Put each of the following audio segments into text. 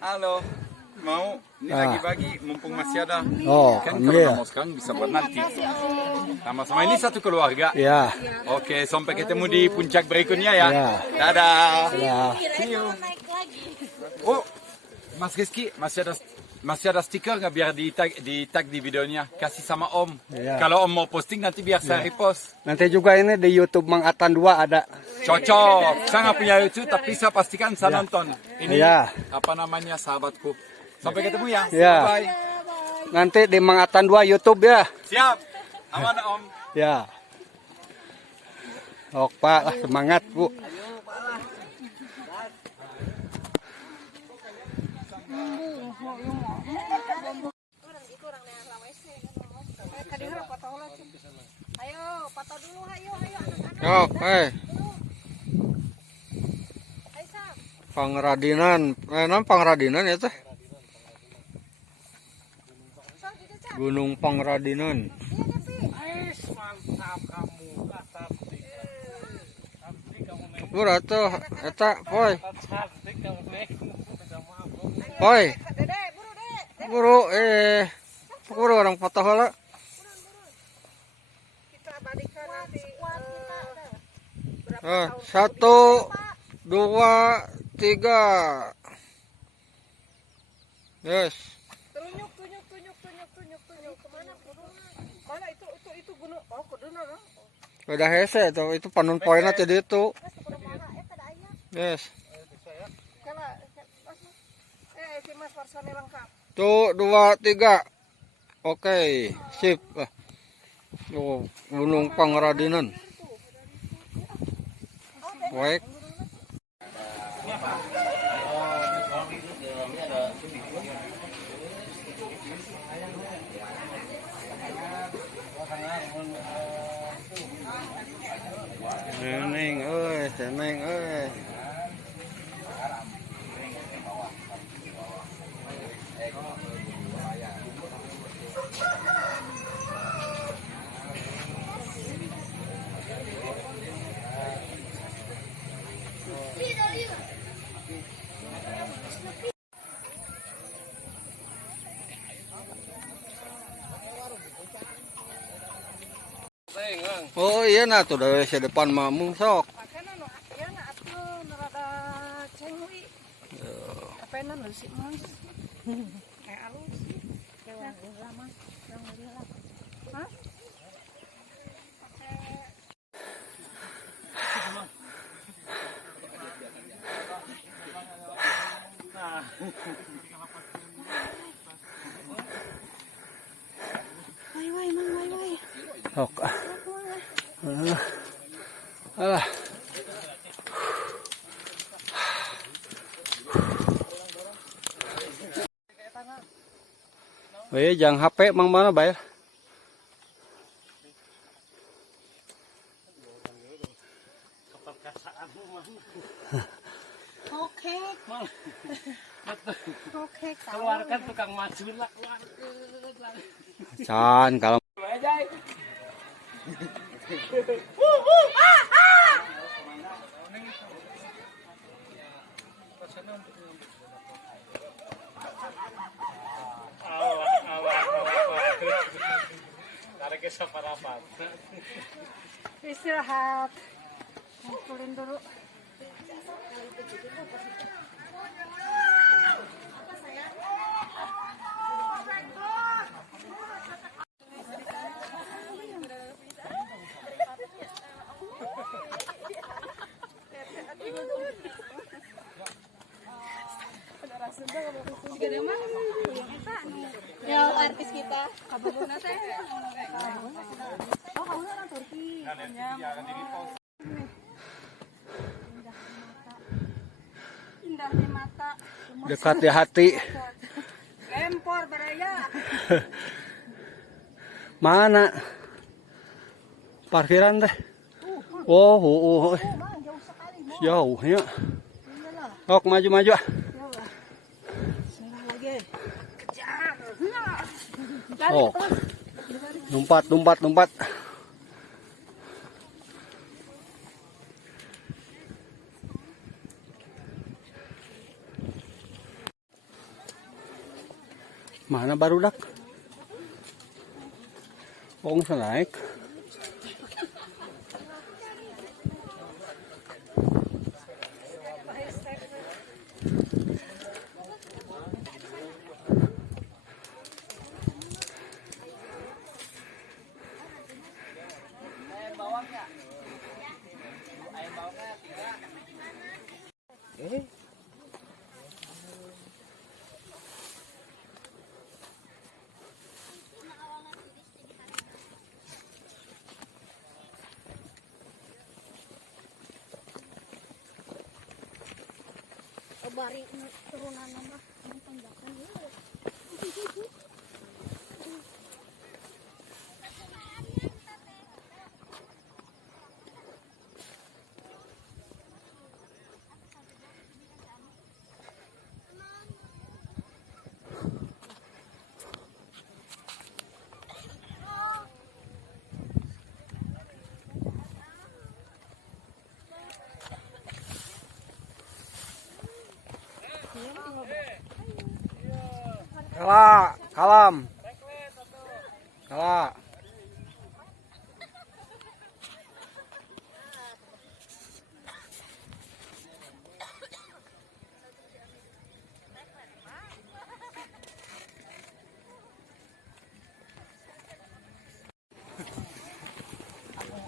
Halo, mau ini lagi bagi mumpung masih ada. Oh, Kan kalau mau sekarang bisa buat nanti. Sama-sama ini satu keluarga. Ya. Oke, sampai ketemu di puncak berikutnya ya. Ya. Dadah. Ya. See you. Oh, Mas Rizky masih ada stiker nggak biar di tag di videonya? Kasih sama Om. Ya. Kalau Om mau posting nanti biar saya repost. Nanti juga ini di YouTube Mang Atan 2 ada. Cocok. Saya nggak punya YouTube tapi saya pastikan saya nonton. Ini Ya. apa namanya sahabatku. Sampai ketemu ya. Ya. Bye. Nanti di Mang Atan 2 YouTube ya. Siap. Aman Om. Ya. Ok Pak, semangat Bu. Ayo, foto dulu, ayo anak-anak. Oke. Pangradinan, Pangradinan ya teh. Gunung Pangradinan. Pur atuh eta poy. Poy. Buru buru orang foto heula. Satu, dua, tiga. Yes. Tunjuk. Kemana? Mana itu gunung? Oh, kuduna. Udah hese tuh, itu panun poinnya jadi itu. Yes. Si Mas personil lengkap. Tuh, dua, tiga. Oke, sip. Tuh, Gunung Pangradinan. Baik. Seneng euy. Oh iya nah tuh dari depan mamung sok. Ya na atuh nerada cengui. Apenan lu sih Mas. Alus. Lama. Hah? Wai, Mang, wai. Sok. Alah. Oh iya, jangan HP Mang mana bayar? Oke. Keluarkan tukang maju lah. Can kalau Istirahat. Ngumpulin dulu. Ya artis kita. Kabuluna teh. Oh, kabuluna orang Turki. Indah di mata. dekat di hati. Lempor beraya. Mana? Parkiran teh. Oh. Jauh ya. Ok maju. Oh. Lumpat. Mana barudak? Oh, nggak usah naik. Bari turunan nama tanjakan ya. Kala, kalam. Kala.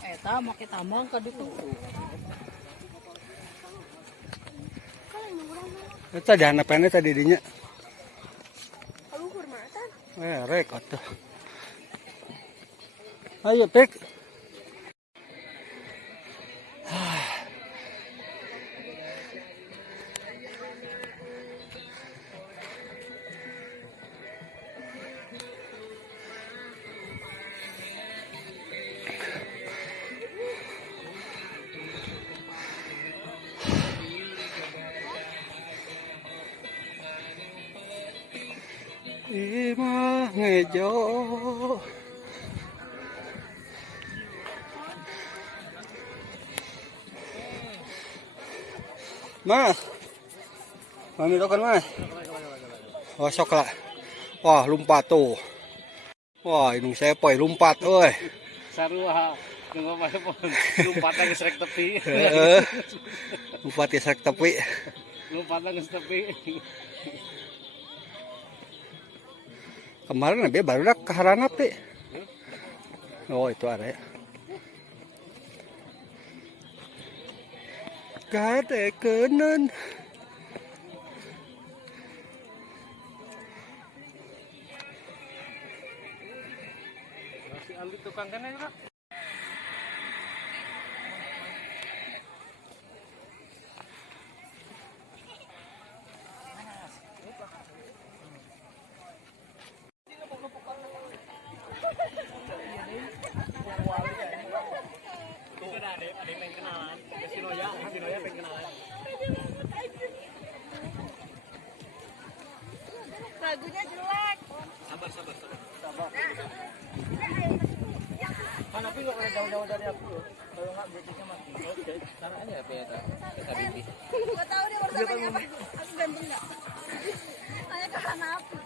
Eta make tambang ka ditu. Itu ada anak tadi dinya. Kaluhur mah eta. Rek atuh. Ayo, Pek. Imah ngejo. Mas, mami kan mas. Oh sok lah. Wah lumpat tuh. Wah ini saya poy lumpat, oi. Sarua nunggu apa pun lompat lagi serek tepi. Lumpat ya serek tepi. Lompat lagi tepi. Kemarin nabi baru dah keharanap deh. Oh itu ada ya. Gade kenen. Masih ambil tukang kene juga. Lagunya jelek. Sabar. Tapi nggak boleh jauh-jauh dari aku. Kalau nggak bluetoothnya mati. Oke. Caranya apa ya? Kita bibi. Gak tahu dia warnanya apa. Aku gantung nggak? Kayak karena apa?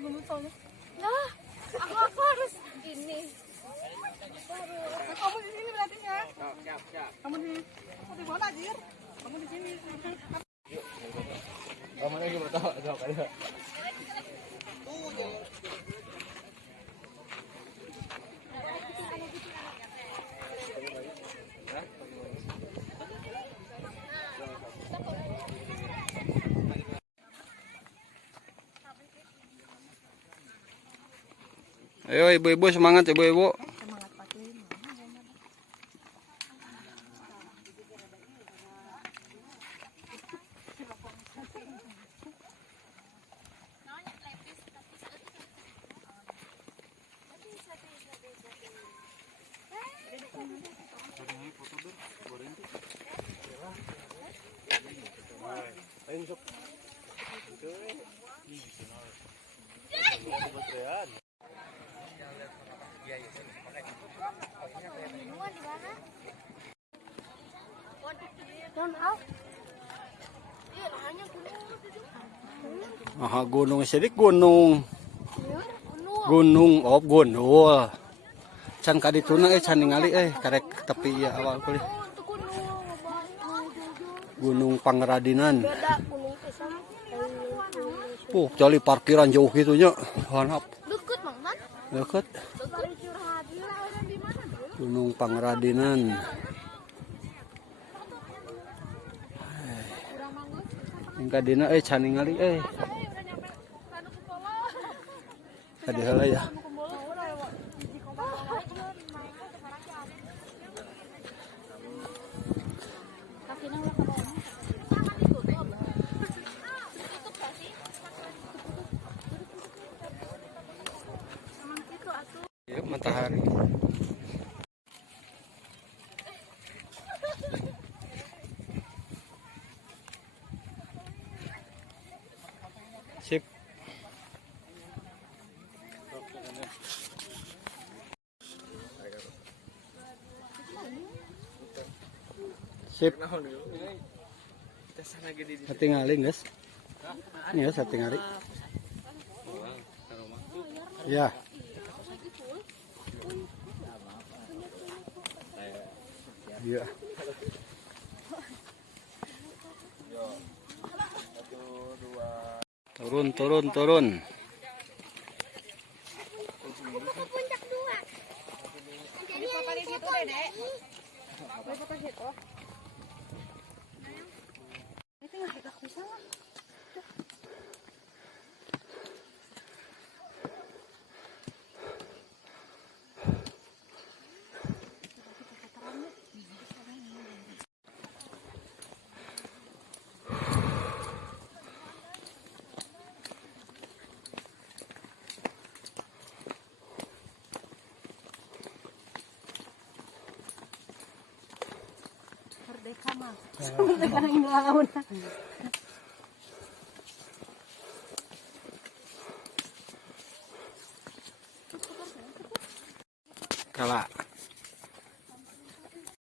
gendut soalnya. Nah, aku harus ini. Kamu di sini berarti ya? Kamu di mana, Jir? Kamu di sini. Kamu lagi bertawa kali. Ayo ibu-ibu semangat ibu-ibu. Aha, gunung sidik gunung. Gunung gunung. Can kadituna can ningali karek tepi ya awal kuliah. Gunung Pangradinan. Cali parkiran jauh gitu nya. Hanap. Deket, Mang Man. Deket. Gunung Pangradinan. Ingka dina can ningali Kadi heula ya. Yuk, matahari. Sip. Sip. Tinggalin guys. Ini ya saya tinggalin. Ya. Iya. Turun. Puncak 2. Jadi foto di situ, Dedek. Foto situ. Itu enggak ada bisa. Kalah.